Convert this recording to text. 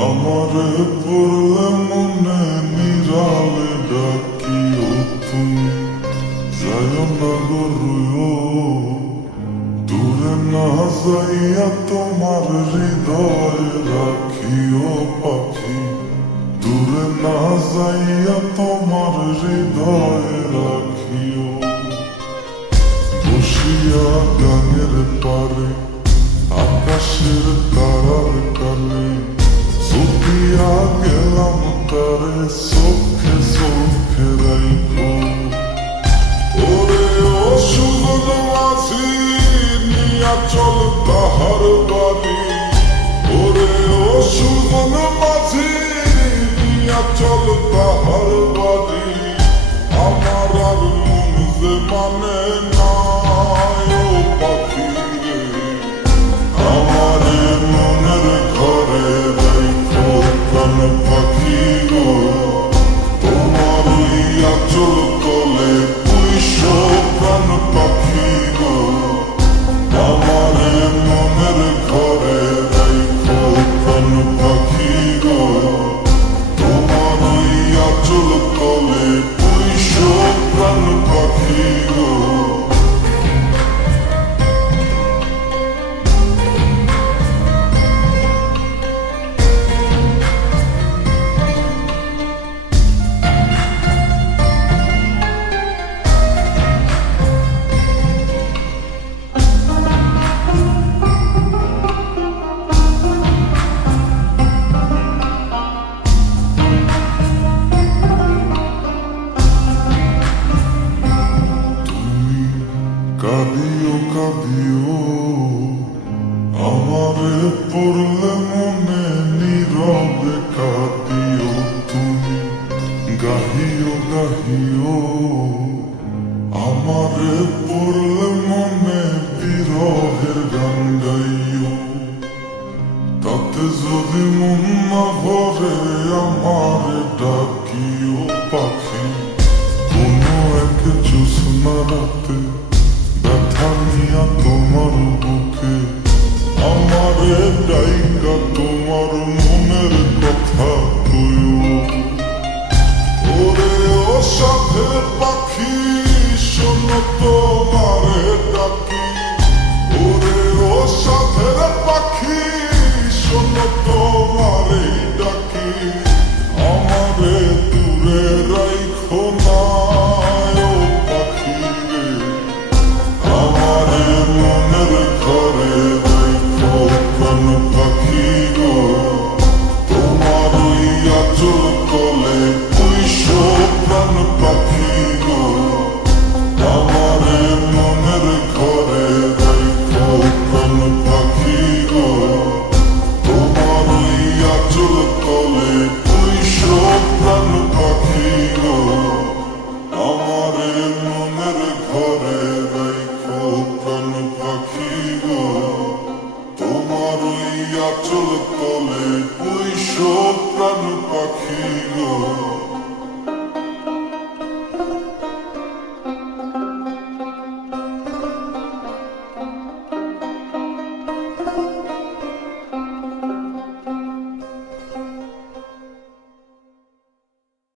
আমারে পড়লে মনে নিরালে ডাকিও তুমি যায় না গরুও দূরে না যাইয়া তোমার হৃদয়ে রাখিও পাখি দূরে না যাইয়া তোমার হৃদয়ে রাখিও বসিয়া গানের পারে আকাশের তারার কানে ছুটিয়া গেলাম তারে চোখে চোখে রাইখো ওরে ও সুজন মাঝি নিয়া চল তাহার বাড়ি ওরে ও সুজন মাঝি নিয়া চল তাহার বাড়ি আমার আর মন যে মানে না ও পাখি রে আমারে মনের ঘরে রাইখো প্রাণ পাখি গো তোমার আঁচল তলে পুইশো প্রাণ পাখি গো আমারে মনের ঘরে রাইখো প্রাণ পাখি গো তোমার আঁচল তলে পুইশো প্রাণ পাখি গো কাঁদিও কাঁদিও আমারে পড়লে মনে নীরবে কাঁদিও তুমি গাহিও গাহিও আমারে পড়লে মনে বিরহের গান গাইও তাতে যদি মন না ভরে আমারে ডাকিও পাখি কোনো এক জ্যোৎস্না রাতে ব্যথা নিয়া তোমার বুকে আমারে ডাইকা তোমার মনের কথা কইও ওরে ও সাথে পাখি শোনো তোমারে ডাকি ওরে ও সাথে পাখি শোনো তোমারে ডাকি আমারে দূরে রাইখো না ও পাখি রে আমারে মনের ঘরে রাইখো প্রাণ পাখি গো তোমার আঁচল তলে পুইশো প্রাণ পাখি গো আমারে মনের ঘরে রাইখো প্রাণ পাখি গো তোমার আঁচল তলে পুইশো প্রাণ পাখি গো আমারে মনের ঘরে রাইখো প্রাণ পাখি গো তোমার আঁচল তলে পুইশো প্রাণ পাখি গো